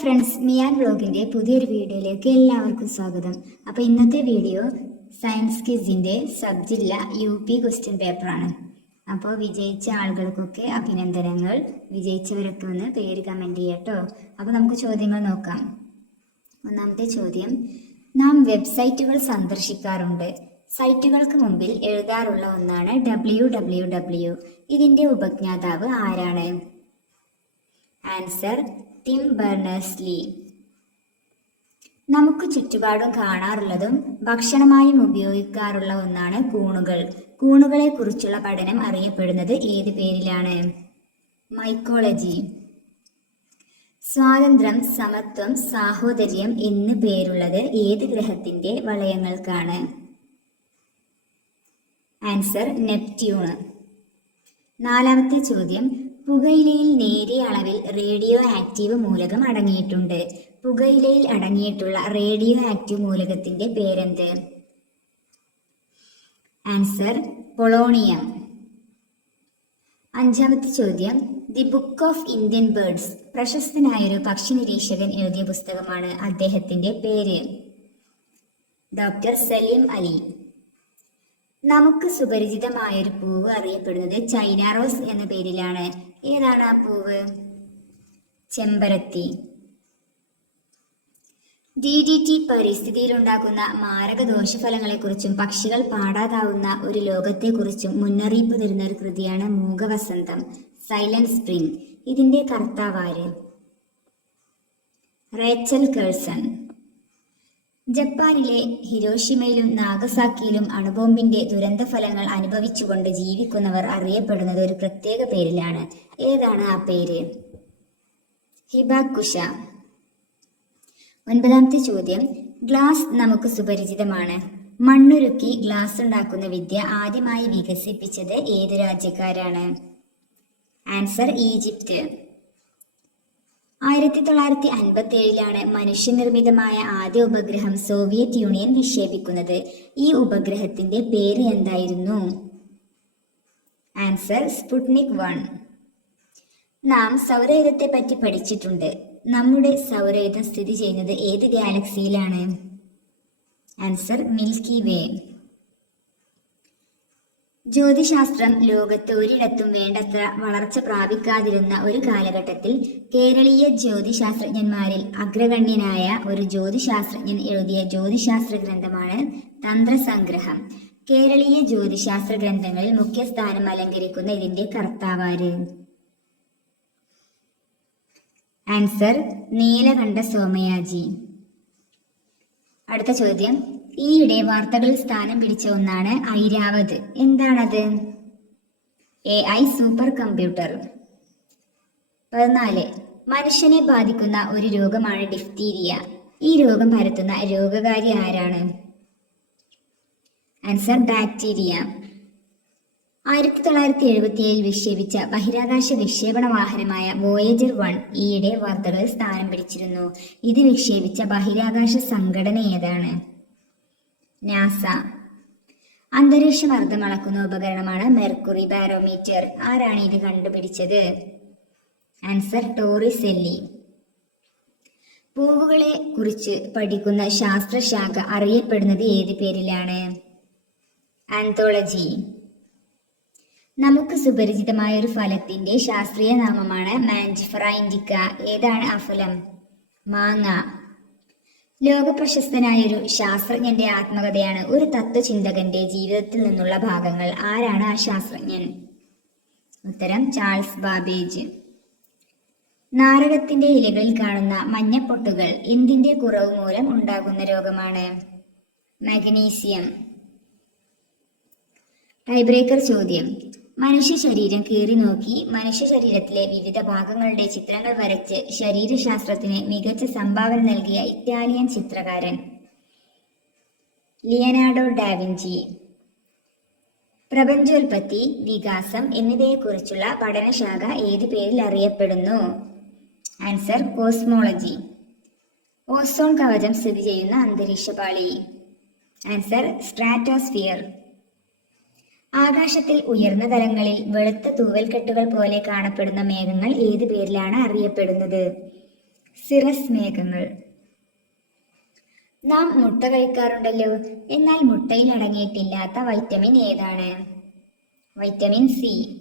Friends Mian വ്ലോഗിന്റെ പുതിയൊരു വീഡിയോയിലേക്ക് എല്ലാവർക്കും സ്വാഗതം. അപ്പോൾ ഇന്നത്തെ വീഡിയോ സയൻസ് കിസിന്റെ സബ് ജില്ല യു പി ക്വസ്റ്റ്യൻ പേപ്പറാണ് അപ്പോൾ വിജയിച്ച ആളുകൾക്കൊക്കെ അഭിനന്ദനങ്ങൾ. വിജയിച്ചവരൊക്കെ ഒന്ന് പേര് കമന്റ് ചെയ്യട്ടോ. അപ്പോൾ നമുക്ക് ചോദ്യങ്ങൾ നോക്കാം. ഒന്നാമത്തെ ചോദ്യം നാം വെബ്സൈറ്റുകൾ സന്ദർശിക്കാറുണ്ട്. സൈറ്റുകൾക്ക് മുമ്പിൽ എഴുതാറുള്ള ഒന്നാണ് ഡബ്ല്യു ഡബ്ല്യു ഡബ്ല്യു ഇതിന്റെ ഉപജ്ഞാതാവ് ആരാണ്? ആൻസർ ടിം ബെർണേഴ്സ് ലീ നമുക്ക് ചുറ്റുപാടും കാണാറുള്ളതും ഭക്ഷണമായും ഉപയോഗിക്കാറുള്ള ഒന്നാണ് കൂണുകൾ. കൂണുകളെ കുറിച്ചുള്ള പഠനം അറിയപ്പെടുന്നത് ഏത് പേരിലാണ്? മൈക്കോളജി. സ്വാതന്ത്ര്യം സമത്വം സാഹോദര്യം എന്ന് പേരുള്ളത് ഏത് ഗ്രഹത്തിന്റെ വളയങ്ങൾക്കാണ്? ആൻസർ നെപ്റ്റ്യൂണ്. നാലാമത്തെ ചോദ്യം. പുകയിലയിൽ നേരിയ അളവിൽ റേഡിയോ ആക്റ്റീവ് മൂലകം അടങ്ങിയിട്ടുണ്ട്. പുകയിലയിൽ അടങ്ങിയിട്ടുള്ള റേഡിയോ ആക്റ്റീവ് മൂലകത്തിന്റെ പേരെന്ത്? Answer polonium. അഞ്ചാമത്തെ ചോദ്യം the book of Indian birds. പ്രശസ്തനായൊരു പക്ഷി നിരീക്ഷകൻ എഴുതിയ പുസ്തകമാണ് അദ്ദേഹത്തിന്റെ പേര്. ഡോക്ടർ സലീം അലി. നമുക്ക് സുപരിചിതമായൊരു പൂവ് അറിയപ്പെടുന്നത് ചൈന റോസ് എന്ന പേരിലാണ്. ഏതാണ് ആ പൂവ്? ചെമ്പരത്തി. ഡി ഡി ടി പരിസ്ഥിതിയിലുണ്ടാക്കുന്ന മാരക ദോഷഫലങ്ങളെക്കുറിച്ചും പക്ഷികൾ പാടാതാവുന്ന ഒരു ലോകത്തെക്കുറിച്ചും മുന്നറിയിപ്പ് തരുന്ന ഒരു കൃതിയാണ് മൂകവസന്തം സൈലന്റ് സ്പ്രിംഗ്. ഇതിന്റെ കർത്താവാര് റേച്ചൽ കേഴ്സൺ. ജപ്പാനിലെ ഹിരോഷിമയിലും നാഗസാക്കിയിലും അണുബോംബിന്റെ ദുരന്തഫലങ്ങൾ അനുഭവിച്ചുകൊണ്ട് ജീവിക്കുന്നവർ അറിയപ്പെടുന്നത് ഒരു പ്രത്യേക പേരിലാണ്. ഏതാണ് ആ പേര്? ഹിബാക്കുഷ ഒൻപതാമത്തെ ചോദ്യം. ഗ്ലാസ് നമുക്ക് സുപരിചിതമാണ്. മണ്ണുരുക്കി ഗ്ലാസ് ഉണ്ടാക്കുന്ന വിദ്യ ആദ്യമായി വികസിപ്പിച്ചത് ഏത് രാജ്യക്കാരാണ്? Answer Egypt. ആയിരത്തി തൊള്ളായിരത്തി അൻപത്തി ഏഴിലാണ് മനുഷ്യനിർമ്മിതമായ ആദ്യ ഉപഗ്രഹം സോവിയറ്റ് യൂണിയൻ വിക്ഷേപിക്കുന്നത്. ഈ ഉപഗ്രഹത്തിന്റെ പേര് എന്തായിരുന്നു? Answer Sputnik one. നാം സൗരയുധത്തെ പറ്റി പഠിച്ചിട്ടുണ്ട്. നമ്മുടെ സൗരയുധം സ്ഥിതി ചെയ്യുന്നത് ഏത് ഗാലക്സിയിലാണ്? ആൻസർ മിൽക്കി വേ. ജ്യോതിശാസ്ത്രം ലോകത്ത് ഒരിടത്തും വേണ്ടത്ര വളർച്ച പ്രാപിക്കാതിരുന്ന ഒരു കാലഘട്ടത്തിൽ കേരളീയ ജ്യോതിശാസ്ത്രജ്ഞന്മാരിൽ അഗ്രഗണ്യനായ ഒരു ജ്യോതിശാസ്ത്രജ്ഞൻ എഴുതിയ ജ്യോതിശാസ്ത്ര ഗ്രന്ഥമാണ് തന്ത്രസംഗ്രഹം. കേരളീയ ജ്യോതിശാസ്ത്ര ഗ്രന്ഥങ്ങളിൽ മുഖ്യസ്ഥാനം അലങ്കരിക്കുന്ന ഇതിന്റെ കർത്താവാര്? ആൻസർ നീലകണ്ഠ സോമയാജി. അടുത്ത ചോദ്യം. ഈയിടെ വാർത്തകളിൽ സ്ഥാനം പിടിച്ച ഒന്നാണ് ഐരാവത്. എന്താണത്? A I super computer. പതിനാല് മനുഷ്യനെ ബാധിക്കുന്ന ഒരു രോഗമാണ് ഡിഫ്തീരിയ. ഈ രോഗം പരത്തുന്ന രോഗകാരി ആരാണ്? Answer bacteria. ആയിരത്തി തൊള്ളായിരത്തി എഴുപത്തി ഏഴിൽ വിക്ഷേപിച്ച ബഹിരാകാശ വിക്ഷേപണ വാഹനമായ വോയേജർ വൺ ഈയിടെ വാർത്തകളിൽ സ്ഥാനം പിടിച്ചിരുന്നു. ഇത് വിക്ഷേപിച്ച ബഹിരാകാശ സംഘടന ഏതാണ്? നാസ. അന്തരീക്ഷ മർദ്ദം അളക്കുന്ന ഉപകരണമാണ് മെർക്കുറി ബാരോമീറ്റർ. ആരാണ് ഇത് കണ്ടുപിടിച്ചത്? ആൻസർ ടോറിസെല്ലി പൂവുകളെ കുറിച്ച് പഠിക്കുന്ന ശാസ്ത്രശാഖ അറിയപ്പെടുന്നത് ഏത് പേരിലാണ്? ആന്തോളജി നമുക്ക് സുപരിചിതമായ ഒരു ഫലത്തിന്റെ ശാസ്ത്രീയ നാമമാണ് മാൻജിഫറ ഇൻഡിക്ക ഏതാണ് ആ ഫലം? മാങ്ങ. ലോകപ്രശസ്തനായ ഒരു ശാസ്ത്രജ്ഞന്റെ ആത്മകഥയാണ് ഒരു തത്വചിന്തകന്റെ ജീവിതത്തിൽ നിന്നുള്ള ഭാഗങ്ങൾ. ആരാണ് ആ ശാസ്ത്രജ്ഞൻ? ഉത്തരം ചാൾസ് ബാബേജ്. നാരകത്തിന്റെ ഇലകളിൽ കാണുന്ന മഞ്ഞപ്പൊട്ടുകൾ എന്തിന്റെ കുറവ് മൂലം ഉണ്ടാകുന്ന രോഗമാണ്? മഗ്നീസിയം. ടൈബ്രേക്കർ ചോദ്യം. മനുഷ്യ ശരീരം കീറി നോക്കി മനുഷ്യ ശരീരത്തിലെ വിവിധ ഭാഗങ്ങളുടെ ചിത്രങ്ങൾ വരച്ച് ശരീരശാസ്ത്രത്തിന് മികച്ച സംഭാവന നൽകിയ ഇറ്റാലിയൻ ചിത്രകാരൻ ലിയനാർഡോ ഡാവിഞ്ചി പ്രപഞ്ചോൽപത്തി വികാസം എന്നിവയെക്കുറിച്ചുള്ള പഠനശാഖ ഏത് പേരിൽ അറിയപ്പെടുന്നു? Answer cosmology. ഓസോൺ കവചം സ്ഥിതി ചെയ്യുന്ന അന്തരീക്ഷ പാളി. Answer stratosphere. ആകാശത്തിൽ ഉയർന്ന തലങ്ങളിൽ വെളുത്ത തൂവൽക്കെട്ടുകൾ പോലെ കാണപ്പെടുന്ന മേഘങ്ങൾ ഏത് പേരിലാണ് അറിയപ്പെടുന്നത്? സിറസ് മേഘങ്ങൾ. നാം മുട്ട കഴിക്കാറുണ്ടല്ലോ. എന്നാൽ മുട്ടയിൽ അടങ്ങിയിട്ടില്ലാത്ത വൈറ്റമിൻ ഏതാണ്? Vitamin C.